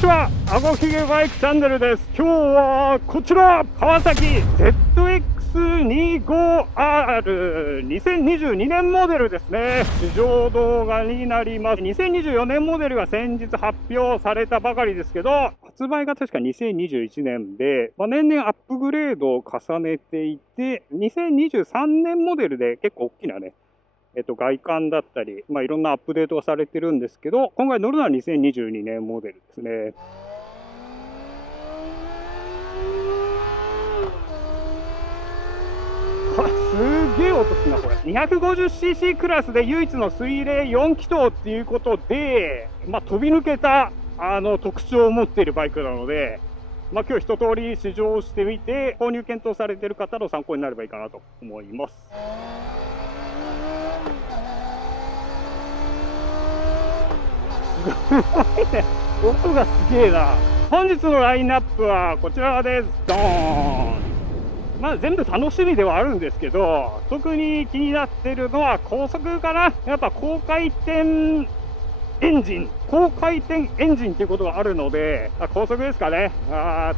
にちは、あごひげバイクチャンネルです。今日はこちら、川崎 ZX25R2022 年モデルですね。試乗動画になります。2024年モデルが先日発表されたばかりですけど、発売が確か2021年で、年々アップグレードを重ねていて、2023年モデルで結構大きなね、外観だったり、いろんなアップデートがされてるんですけど、今回乗るのは2022年モデルですね。すげえ音すな、これ。250cc クラスで唯一の水冷4気筒っていうことで、飛び抜けた特徴を持っているバイクなので、今日一通り試乗してみて、購入検討されている方の参考になればいいかなと思います。すごいね、音がすげえな。本日のラインナップはこちらです。ドーン。全部楽しみではあるんですけど、特に気になってるのは高速かな。やっぱ高回転エンジンっていうことがあるので、高速ですかね。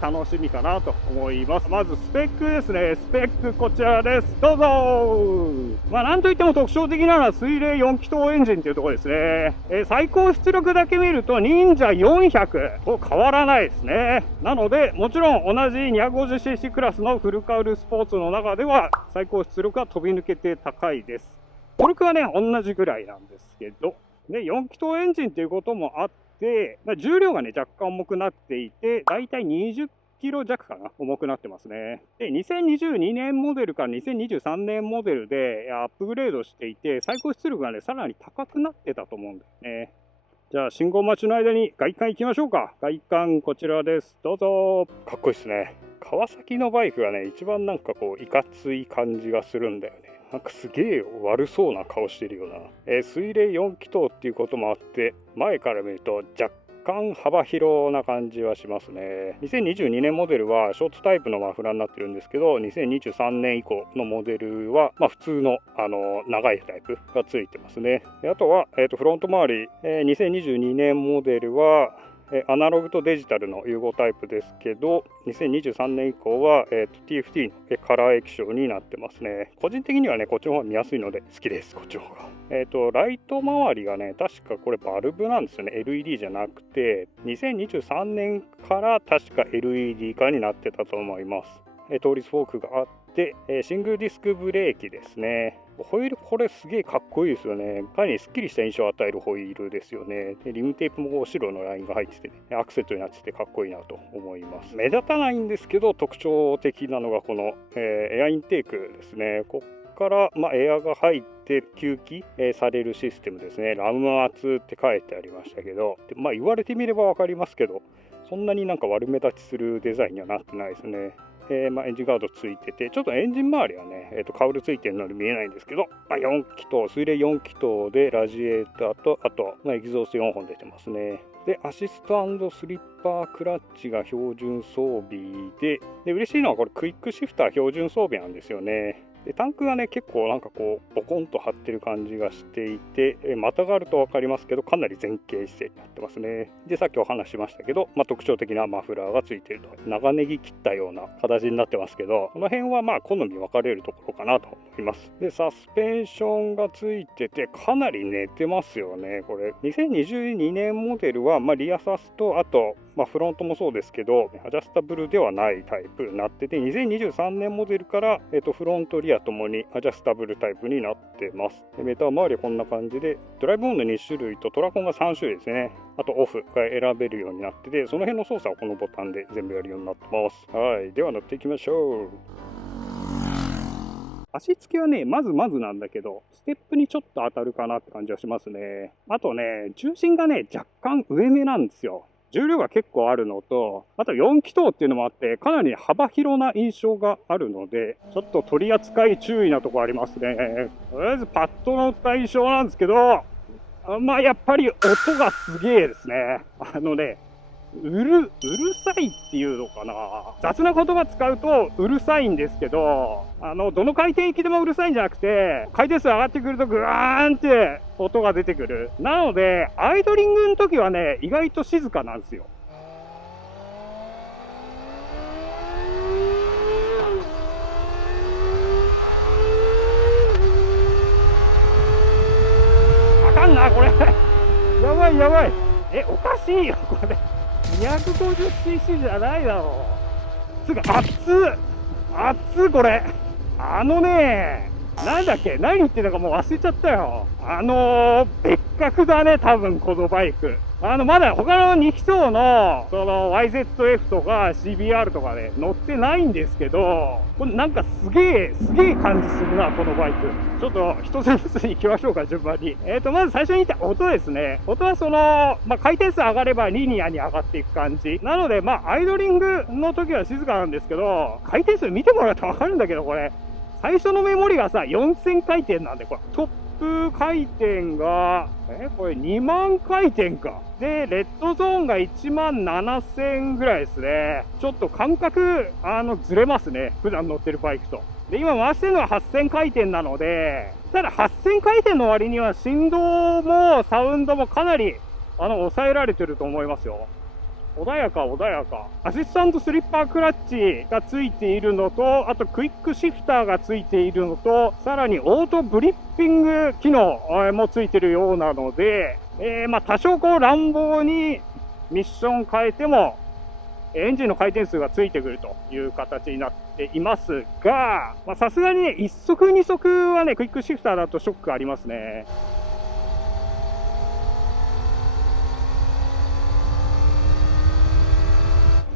楽しみかなと思います。まずスペックですね。スペックこちらです。どうぞ。なんといっても特徴的なのは水冷4気筒エンジンっていうところですね。最高出力だけ見ると忍者400と変わらないですね。なので、もちろん同じ 250cc クラスのフルカウルスポーツの中では最高出力が飛び抜けて高いです。トルクはね、同じぐらいなんですけど、4気筒エンジンということもあって、重量がね、若干重くなっていて、だいたい20キロ弱かな、重くなってますね。で、2022年モデルから2023年モデルでアップグレードしていて、最高出力がね、さらに高くなってたと思うんだよね。じゃあ、信号待ちの間に外観行きましょうか。外観こちらです。どうぞ。かっこいいですね。川崎のバイクがね、一番いかつい感じがするんだよね。すげえ悪そうな顔してるよな。水冷4気筒っていうこともあって、前から見ると若干幅広な感じはしますね。2022年モデルはショートタイプのマフラーになってるんですけど、2023年以降のモデルは、普通の長いタイプがついてますね。あとは、フロント周り、2022年モデルはアナログとデジタルの融合タイプですけど、2023年以降は、TFT のカラー液晶になってますね。個人的にはね、こっちの方が見やすいので好きです、こっちの方が。ライト周りがね、確かこれバルブなんですよね。LED じゃなくて、2023年から確か LED 化になってたと思います。倒立フォークがあって、シングルディスクブレーキですね。ホイールこれすげえかっこいいですよね。かなりスッキリした印象を与えるホイールですよね。でリムテープも白のラインが入ってて、ね、アクセントになっててかっこいいなと思います。目立たないんですけど特徴的なのがこの、エアインテークですね。こっから、エアが入って吸気、されるシステムですね。ラム圧って書いてありましたけど、で言われてみれば分かりますけど、そんなに悪目立ちするデザインにはなってないですね。エンジンガードついてて、ちょっとエンジン周りはね、カウルついてるので見えないんですけど、4気筒、水冷4気筒でラジエーターと、あと、エキゾースト4本出てますね。で、アシスト&スリッパークラッチが標準装備で、嬉しいのはこれクイックシフター標準装備なんですよね。でタンクがね結構ボコンと張ってる感じがしていて、股があると分かりますけどかなり前傾姿勢になってますね。でさっきお話ししましたけど、特徴的なマフラーがついていると、長ネギ切ったような形になってますけど、この辺は好み分かれるところかなと思います。でサスペンションがついててかなり寝てますよね。これ2022年モデルはリアサスとあとフロントもそうですけどアジャスタブルではないタイプになってて、2023年モデルから、フロントリアともにアジャスタブルタイプになってます。メーター周りはこんな感じで、ドライブオンの2種類とトラコンが3種類ですね。あとオフが選べるようになってて、その辺の操作はこのボタンで全部やるようになってます。はい、では乗っていきましょう。足つきはね、まずなんだけど、ステップにちょっと当たるかなって感じはしますね。あとね、重心がね、若干上目なんですよ。重量が結構あるのと、あと4気筒っていうのもあって、かなり幅広な印象があるので、ちょっと取り扱い注意なところありますね。とりあえずパッと乗った印象なんですけど、やっぱり音がすげえですね。うるさいっていうのかな。雑な言葉使うとうるさいんですけど、どの回転域でもうるさいんじゃなくて、回転数上がってくるとグワーンって音が出てくる。なので、アイドリングの時はね、意外と静かなんですよ。いやばい。おかしいよ、これ。250cc じゃないだろう。つうか、熱っこれ。なんだっけ、何言ってたかもう忘れちゃったよ。別格だね、多分このバイク。まだ他の2気筒の、YZF とか CBR とかで乗ってないんですけど、これなんかすげえ感じするな、このバイク。ちょっと一つずつ行きましょうか、順番に。まず最初に言った音ですね。音は回転数上がればリニアに上がっていく感じ。なので、アイドリングの時は静かなんですけど、回転数見てもらうとわかるんだけど、これ。最初のメモリがさ、4000回転なんで、これ。トップ回転が、これ2万回転か。で、レッドゾーンが1万7000ぐらいですね。ちょっと感覚、ずれますね。普段乗ってるバイクと。で、今回してるのは8000回転なので、ただ8000回転の割には振動もサウンドもかなり、抑えられてると思いますよ。穏やか。アシスタントスリッパークラッチがついているのと、あとクイックシフターがついているのと、さらにオートブリッピング機能もついているようなので、多少乱暴にミッション変えても、エンジンの回転数がついてくるという形になっていますが、さすがにね、1速2速はね、クイックシフターだとショックありますね。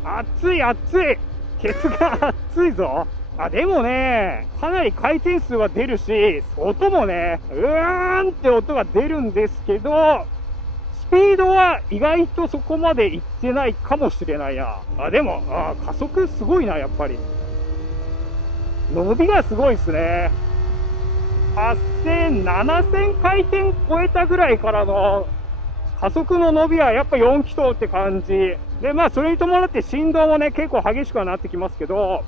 熱いケツが熱いぞ。でもね、かなり回転数は出るし、音もね、うーんって音が出るんですけど、スピードは意外とそこまでいってないかもしれないな。でも、加速すごいな、やっぱり。伸びがすごいっすね。8000、7000回転超えたぐらいからの加速の伸びはやっぱ4気筒って感じ。で、それに伴って振動もね、結構激しくはなってきますけど、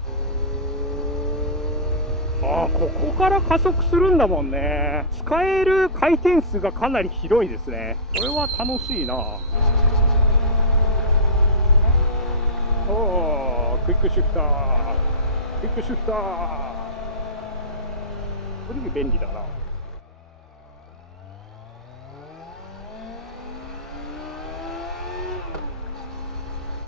ここから加速するんだもんね。使える回転数がかなり広いですね。これは楽しいな。クイックシフター。これ便利だな。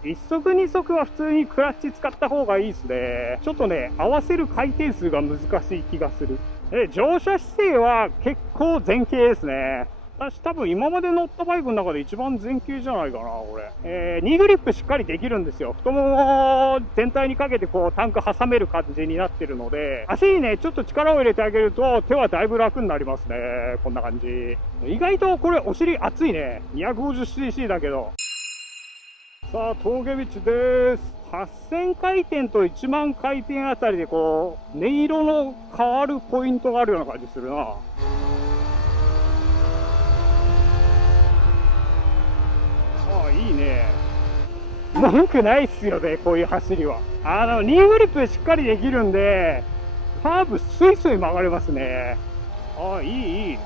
1速2速は普通にクラッチ使った方がいいですね。ちょっとね、合わせる回転数が難しい気がする。乗車姿勢は結構前傾ですね。私多分今まで乗ったバイクの中で一番前傾じゃないかな、これ。ニーグリップしっかりできるんですよ。太もも全体にかけてタンク挟める感じになってるので、足にね、ちょっと力を入れてあげると手はだいぶ楽になりますね。こんな感じ。意外とこれお尻熱いね。250cc だけど。さあ、峠道です。8000回転と1万回転あたりで音色の変わるポイントがあるような感じするな。いいね。文句ないっすよね、こういう走りは。ニーグリップしっかりできるんで、カーブスイスイ曲がれますね。いい。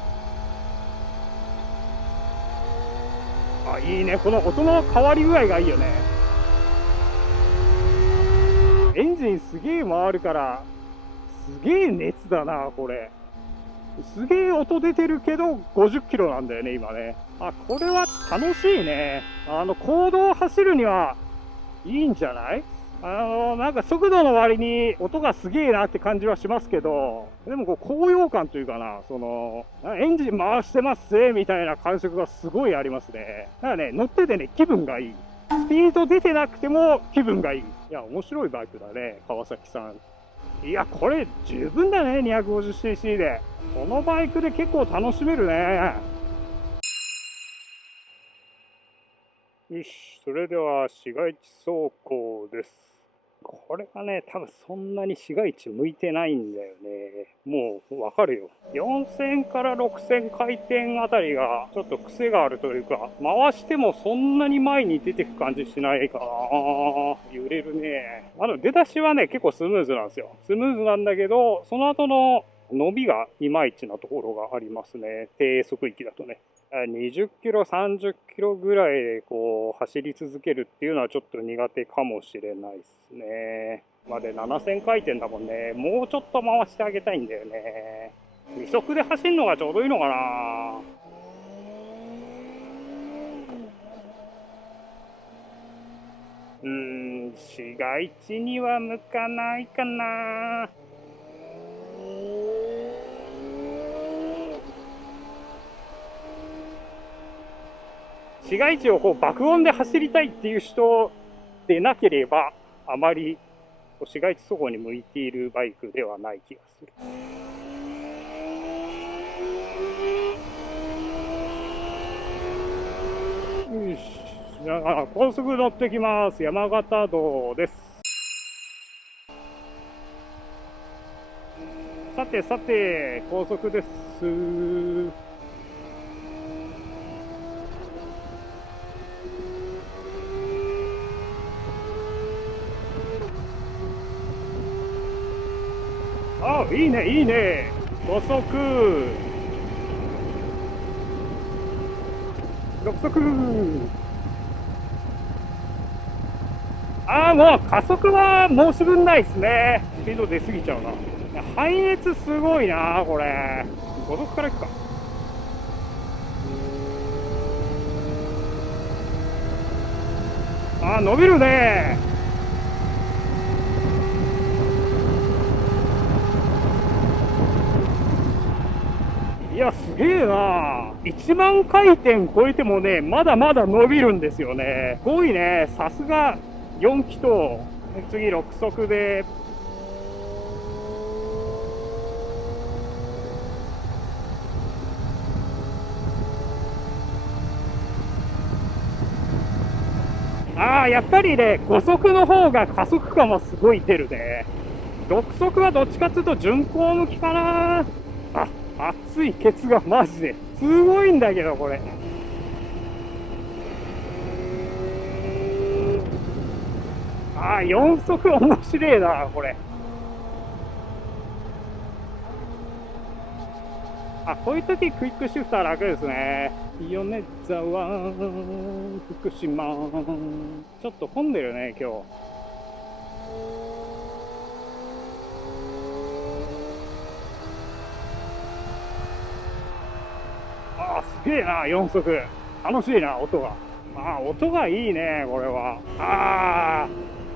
いいね。この音の変わり具合がいいよね。エンジンすげえ回るから、すげえ熱だな、これ。すげえ音出てるけど、50キロなんだよね、今ね。これは楽しいね。公道を走るにはいいんじゃない？なんか速度の割に音がすげえなって感じはしますけど、でも高揚感というかな、エンジン回してますぜ、みたいな感触がすごいありますね。だからね、乗っててね、気分がいい。スピード出てなくても気分がいい。いや、面白いバイクだね、川崎さん。いや、これ十分だね、250cc で。このバイクで結構楽しめるね。よし、それでは市街地走行です。これがね、多分そんなに市街地向いてないんだよね。もうわかるよ。4000から6000回転あたりがちょっと癖があるというか、回してもそんなに前に出てく感じしないかな。揺れるね。出だしはね、結構スムーズなんですよ。スムーズなんだけど、その後の伸びがいまいちなところがありますね。低速域だとね。20キロ、30キロぐらいで走り続けるっていうのはちょっと苦手かもしれないですね。で7000回転だもんね。もうちょっと回してあげたいんだよね。2速で走るのがちょうどいいのかな。市街地には向かないかな。市街地をこう爆音で走りたいっていう人でなければ、あまり市街地走行に向いているバイクではない気がする。よし、じゃあ高速乗ってきます。山形道です。さてさて、高速です。あ、いいね、いいね。高速。6速。もう加速は申し分ないですね。スピード出すぎちゃうな。排熱すごいな、これ。5速からいくか。伸びるね。いや、すげえな。1万回転超えてもね、まだまだ伸びるんですよね。すごいね。さすが4気筒。次6速で。やっぱりね、5速の方が加速感もすごい出るね。6速はどっちかっていうと巡航向きかな。熱いケツがマジですごいんだけど、これ。4速面白いな、これ。こういう時クイックシフター楽ですね。米沢、福島。ちょっと混んでるね、今日。すげえな、4速。楽しいな、音が。音がいいね、これは。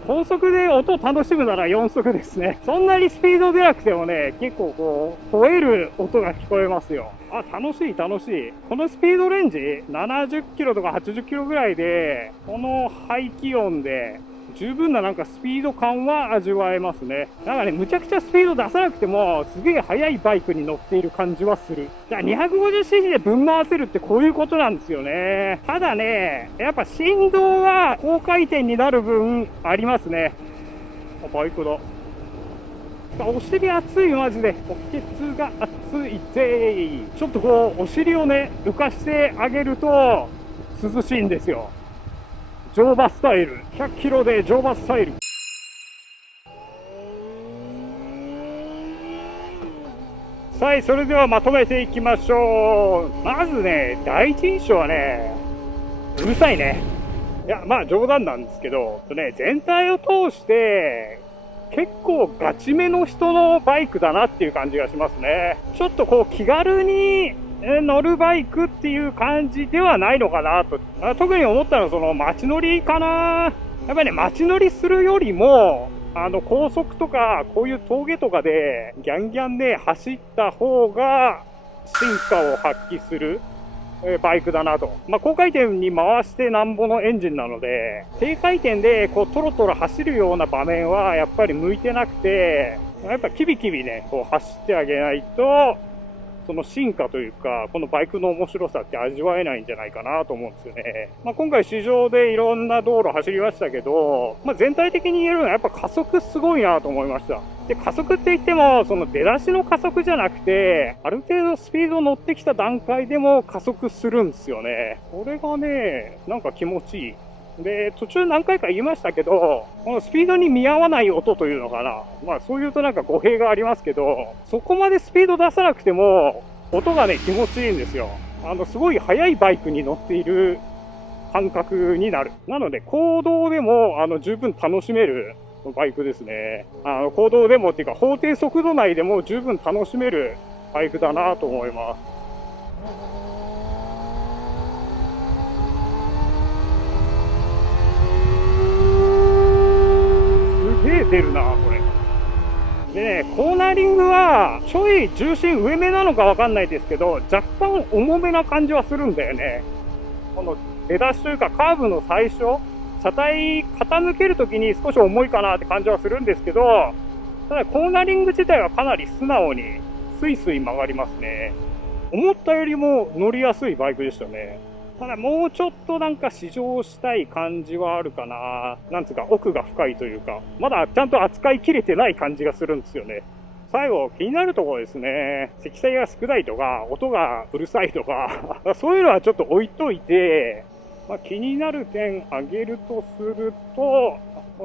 高速で音楽しむなら4速ですね。そんなにスピード出なくてもね、結構こう、吠える音が聞こえますよ。楽しい楽しい。このスピードレンジ、70キロとか80キロぐらいで、この排気音で、十分ななんかスピード感は味わえますね。なんかね、むちゃくちゃスピード出さなくても、すげえ速いバイクに乗っている感じはする。じゃあ 250cc でぶん回せるってこういうことなんですよね。ただね、やっぱ振動は高回転になる分ありますね。バイクだ。お尻熱い、マジで。おケツが熱いぜ。ちょっとこう、お尻をね、浮かしてあげると、涼しいんですよ。乗馬スタイル。100キロで乗馬スタイル。はい、それではまとめていきましょう。まずね、第一印象はね、うるさいね。いや、冗談なんですけど、全体を通して、結構ガチめの人のバイクだなっていう感じがしますね。ちょっとこう気軽に乗るバイクっていう感じではないのかなと。特に思ったのはその街乗りかな。やっぱりね、街乗りするよりも、高速とかこういう峠とかでギャンギャンで走った方が進化を発揮するバイクだなと。高回転に回してなんぼのエンジンなので、低回転でこうトロトロ走るような場面はやっぱり向いてなくて、やっぱキビキビね、こう走ってあげないと、その進化というか、このバイクの面白さって味わえないんじゃないかなと思うんですよね。今回市場でいろんな道路走りましたけど、全体的に言えるのはやっぱ加速すごいなと思いました。で、加速って言っても、その出だしの加速じゃなくて、ある程度スピード乗ってきた段階でも加速するんですよね。これがね、なんか気持ちいい。で、途中何回か言いましたけど、このスピードに見合わない音というのかな。そういうとなんか語弊がありますけど、そこまでスピード出さなくても、音がね、気持ちいいんですよ。すごい速いバイクに乗っている感覚になる。なので、公道でも、十分楽しめるバイクですね。公道でもっていうか、法定速度内でも十分楽しめるバイクだなと思います。げえ出るな、これ。でね、コーナリングは、ちょい重心上目なのかわかんないですけど、若干重めな感じはするんだよね。この出だしというか、カーブの最初、車体傾けるときに少し重いかなって感じはするんですけど、ただコーナリング自体はかなり素直にスイスイ曲がりますね。思ったよりも乗りやすいバイクでしたね。ただもうちょっとなんか試乗したい感じはあるかな。なんつうか奥が深いというか、まだちゃんと扱いきれてない感じがするんですよね。最後気になるところですね。積載が少ないとか、音がうるさいとか、そういうのはちょっと置いといて、気になる点挙げるとすると、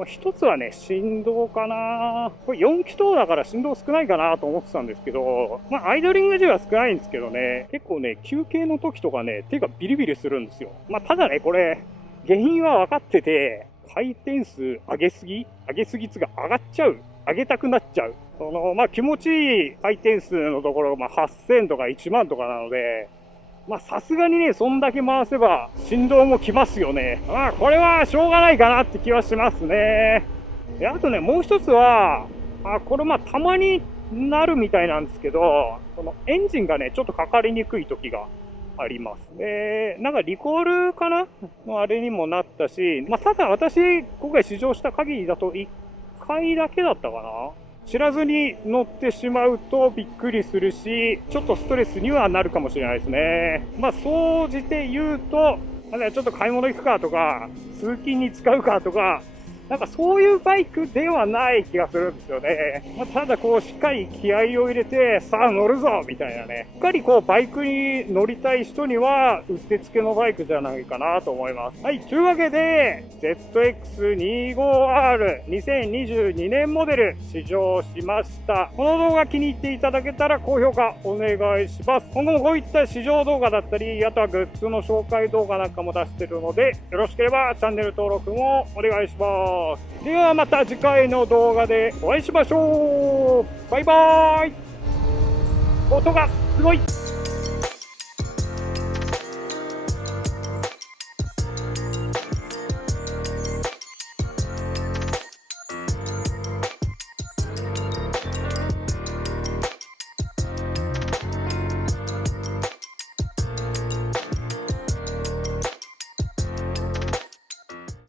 一つはね、振動かな。これ4気筒だから振動少ないかなと思ってたんですけど、アイドリング時は少ないんですけどね、結構ね、休憩の時とかね、手がビリビリするんですよ。ただね、これ、原因は分かってて、回転数上げすぎつが上がっちゃう。上げたくなっちゃう。気持ちいい回転数のところ、8000とか1万とかなので、さすがにね、そんだけ回せば振動も来ますよね。これはしょうがないかなって気はしますね。で、あとね、もう一つは、これたまになるみたいなんですけど、そのエンジンがね、ちょっとかかりにくい時があります。なんかリコールかなのあれにもなったし、ただ私、今回試乗した限りだと1回だけだったかな。知らずに乗ってしまうとびっくりするし、ちょっとストレスにはなるかもしれないですね。総じて言うと、ちょっと買い物行くかとか、通勤に使うかとか、なんかそういうバイクではない気がするんですよね。ただしっかり気合を入れて、さあ乗るぞみたいなね。しっかりバイクに乗りたい人には、うってつけのバイクじゃないかなと思います。はい、というわけで、ZX25R2022 年モデル試乗しました。この動画気に入っていただけたら高評価お願いします。今後もこういった試乗動画だったり、あとはグッズの紹介動画なんかも出してるので、よろしければチャンネル登録もお願いします。ではまた次回の動画でお会いしましょう。バイバーイ。音がすごい。